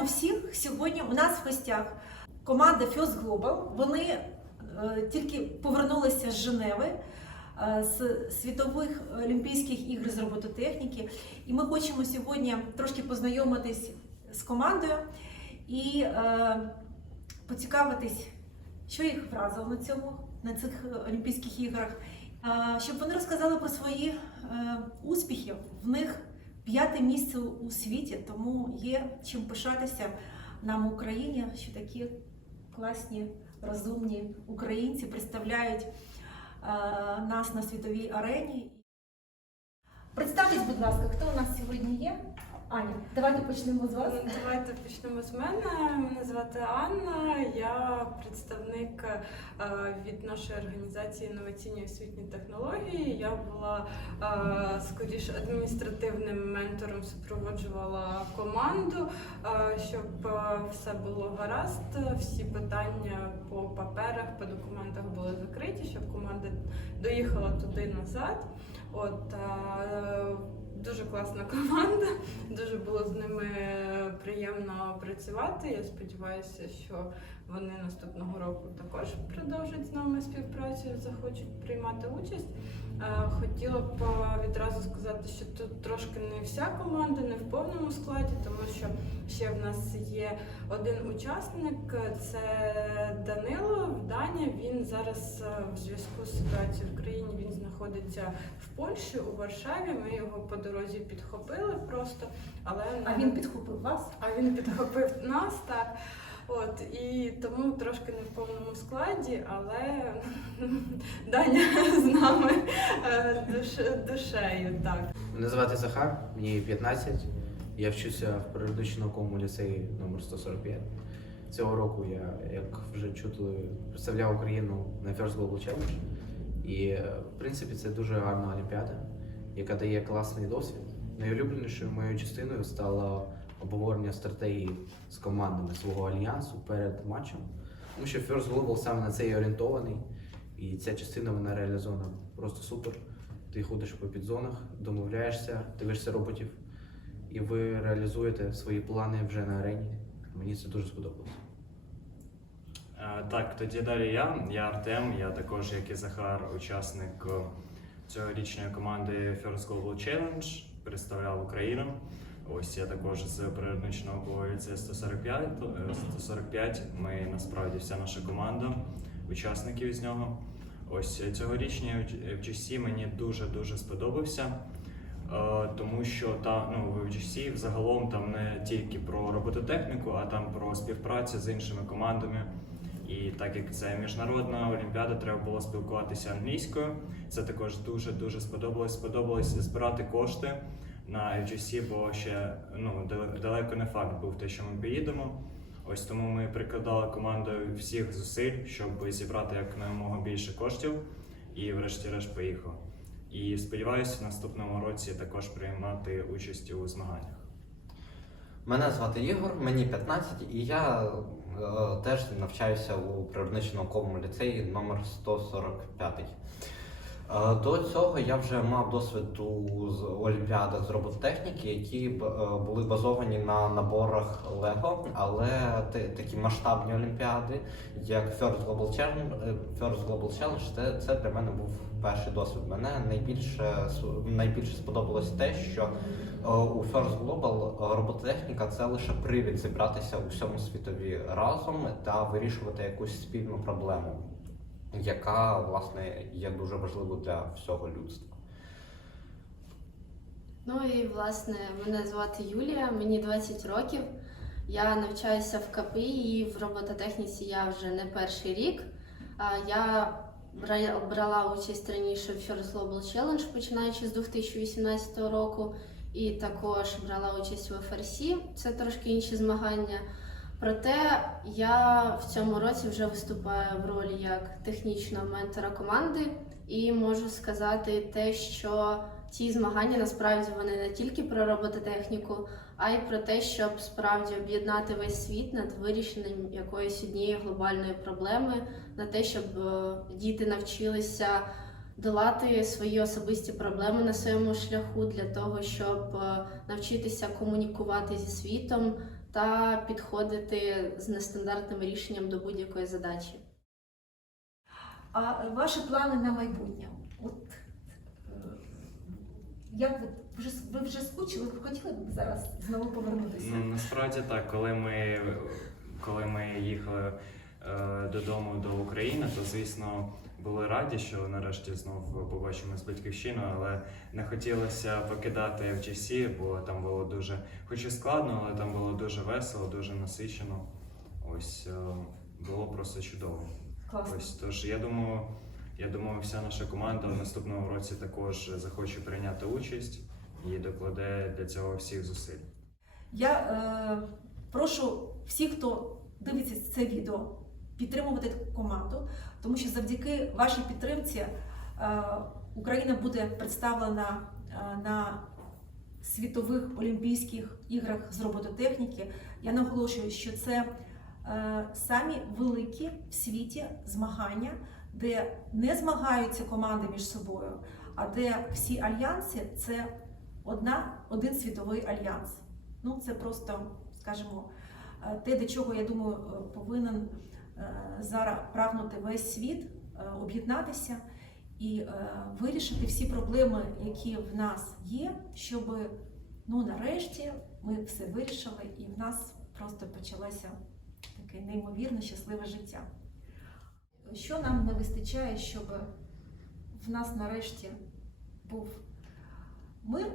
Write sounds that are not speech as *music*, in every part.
Вітаємо всіх! Сьогодні у нас в гостях команда First Global. Вони е, тільки повернулися з Женеви е, з світових Олімпійських ігор з робототехніки. І ми хочемо сьогодні трошки познайомитись з командою і е, поцікавитись, що їх вразило на цьому, на цих Олімпійських іграх, щоб вони розказали про свої успіхи. В них п'яте місце у світі, тому є чим пишатися нам в Україні, що такі класні, розумні українці представляють е, нас на світовій арені. Представтесь, будь ласка, хто у нас сьогодні є? Аня, давайте почнемо з вас. Давайте почнемо з мене. Мене звати Анна. Я представник е, від нашої організації інноваційні освітні технології. Я була е, скоріш адміністративним ментором, супроводжувала команду, е, щоб все було гаразд. Всі питання по паперах, по документах були закриті, щоб команда доїхала туди назад. От дуже класна команда. Дуже було з ними приємно працювати. Я сподіваюся, що вони наступного року також продовжать з нами співпрацю, захочуть приймати участь. Е, Хотіла б е, відразу сказати, що тут трошки не вся команда, не в повному складі, тому що ще в нас є один учасник, це Данило Даня. Він зараз е, в зв'язку з ситуацією в країні він знаходиться в Польщі у Варшаві. Ми його по дорозі підхопили просто, але А він підхопив вас. а він підхопив нас, так. От і тому трошки не в повному складі, але *laughs* Даня з нами е, душ, душею. Так. Мене звати Захар, мені 15. Я вчуся в природничо-науковому ліцеї номер 145. Цього року я, як вже чутили, представляв Україну на First Global Challenge. І е, в принципі це дуже гарна олімпіада, яка дає класний досвід. Найулюбленішою моєю частиною стало обговорення стратегії з командами свого альянсу перед матчем. Тому що First Global саме на це і орієнтований. І ця частина вона реалізована просто супер. Ти ходиш по підзонах, домовляєшся, дивишся роботів, і ви реалізуєте свої плани вже на арені. Мені це дуже сподобалося. Е, Так, тоді далі я. Я Артем. Я також, як і Захар, учасник е, цьогорічної команди First Global Challenge, представляв Україну. Ось я також з природничного ліцею 145. е, 145. Ми насправді вся наша команда, учасників із нього. Ось цьогорічний FGC мені дуже дуже сподобався. Е, Тому що та ну в FGC взагалом там не тільки про робототехніку, а там про співпрацю з іншими командами. І так як це міжнародна олімпіада, треба було спілкуватися англійською. Це також дуже дуже сподобалось. Сподобалось збирати кошти на FGC, бо ще ну далеко не факт був те, що ми поїдемо. Ось тому ми прикладали командою всіх зусиль, щоб зібрати якомога більше коштів, і врешті-решт поїхав. І сподіваюся, в наступному році також приймати участь у змаганнях. Мене звати Ігор, мені 15, і я е, теж навчаюся у природничо-науковому ліцеї номер 145. Е, До цього я вже мав досвід у з олімпіадах з робототехніки, які е, були базовані на наборах Лего, але такі масштабні олімпіади, як First Global Challenge, е, First Global Challenge, це, це для мене був перший досвід. Мене найбільше найбільше сподобалось те, що У First Global робототехніка це лише привід зібратися у всьому світові разом та вирішувати якусь спільну проблему, яка власне є дуже важливою для всього людства. Ну і власне мене звати Юлія, мені 20 років. Я навчаюся в КПІ і в робототехніці я вже не перший рік. Я брала участь раніше в First Global Challenge, починаючи з 2018 року, і також брала участь у FRC. Це трошки інші змагання. Проте я в цьому році вже виступаю в ролі як технічного ментора команди, і можу сказати те, що ці змагання насправді вони не тільки про робототехніку, а й про те, щоб справді об'єднати весь світ над вирішенням якоїсь однієї глобальної проблеми, на те, щоб е, діти навчилися долати свої особисті проблеми на своєму шляху для того, щоб е, навчитися комунікувати зі світом та підходити з нестандартним рішенням до будь-якої задачі. А ваші плани на майбутнє? От е, як ви вже ви вже скучили? Ви хотіли б зараз знову повернутися? Ну, насправді так, коли ми, коли ми їхали е, додому до України, то звісно були раді, що нарешті знов побачимо з батьківщиною, але не хотілося покидати FGC, бо там було дуже, хоч і складно, але там було дуже весело, дуже насичено. Ось е, було просто чудово. Класно. Ось тож я думаю, я думаю, вся наша команда в наступному році також захоче прийняти участь і докладе для цього всіх зусиль. Я е, прошу всіх, хто дивиться це відео, підтримувати команду, тому що завдяки вашій підтримці е, Україна буде представлена е, на світових Олімпійських іграх з робототехніки. Я наголошую, що це е, самі великі в світі змагання, де не змагаються команди між собою, а де всі альянси це одна, один світовий альянс. Ну, це просто, скажімо, те, до чого, я думаю, повинен зараз прагнути весь світ, е, об'єднатися і е, вирішити всі проблеми, які в нас є, щоб ну, нарешті ми все вирішили і в нас просто почалося таке неймовірно щасливе життя. Що нам не вистачає, щоб в нас нарешті був мир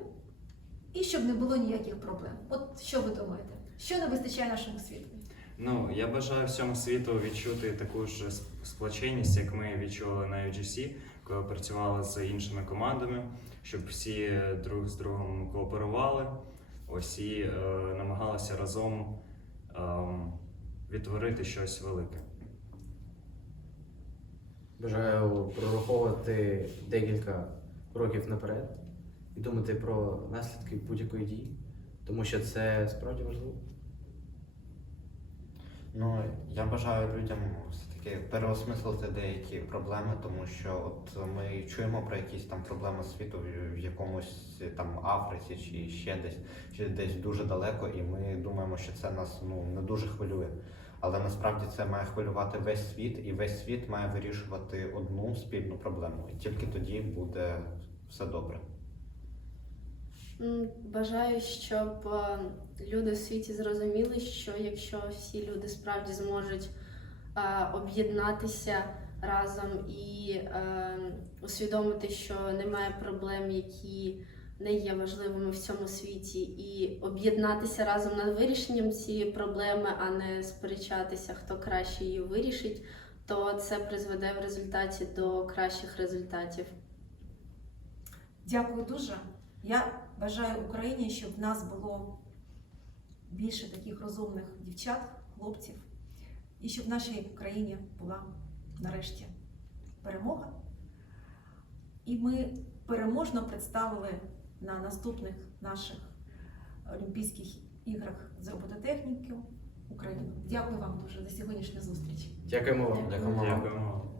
і щоб не було ніяких проблем. От що ви думаєте? Що не вистачає нашому світу? Ну, я бажаю всьому світу відчути таку ж сплоченість, як ми відчули на UGC, коли працювали з іншими командами, щоб всі друг з другом кооперували, ось і е, намагалися разом ем, відтворити щось велике. Бажаю прораховувати декілька років наперед і думати про наслідки будь-якої дії, тому що це справді важливо. Ну, я бажаю людям все-таки переосмислити деякі проблеми, тому що от ми чуємо про якісь там проблеми світу в- якомусь там Африці чи ще десь, чи десь дуже далеко, і ми думаємо, що це нас ну не дуже хвилює. Але насправді це має хвилювати весь світ, і весь світ має вирішувати одну спільну проблему. І тільки тоді буде все добре. Бажаю, щоб е, люди в світі зрозуміли, що якщо всі люди справді зможуть е, об'єднатися разом і е, усвідомити, що немає проблем, які не є важливими в цьому світі, і об'єднатися разом над вирішенням цієї проблеми, а не сперечатися, хто краще її вирішить, то це призведе в результаті до кращих результатів. Дякую дуже. Я бажаю Україні, щоб в нас було більше таких розумних дівчат, хлопців, і щоб в нашій країні була нарешті перемога. І ми переможно представили на наступних наших Олімпійських іграх з робототехніки Україну. Дякую вам дуже за сьогоднішню зустріч. Дякуємо вам. Дякуємо. Дякуємо.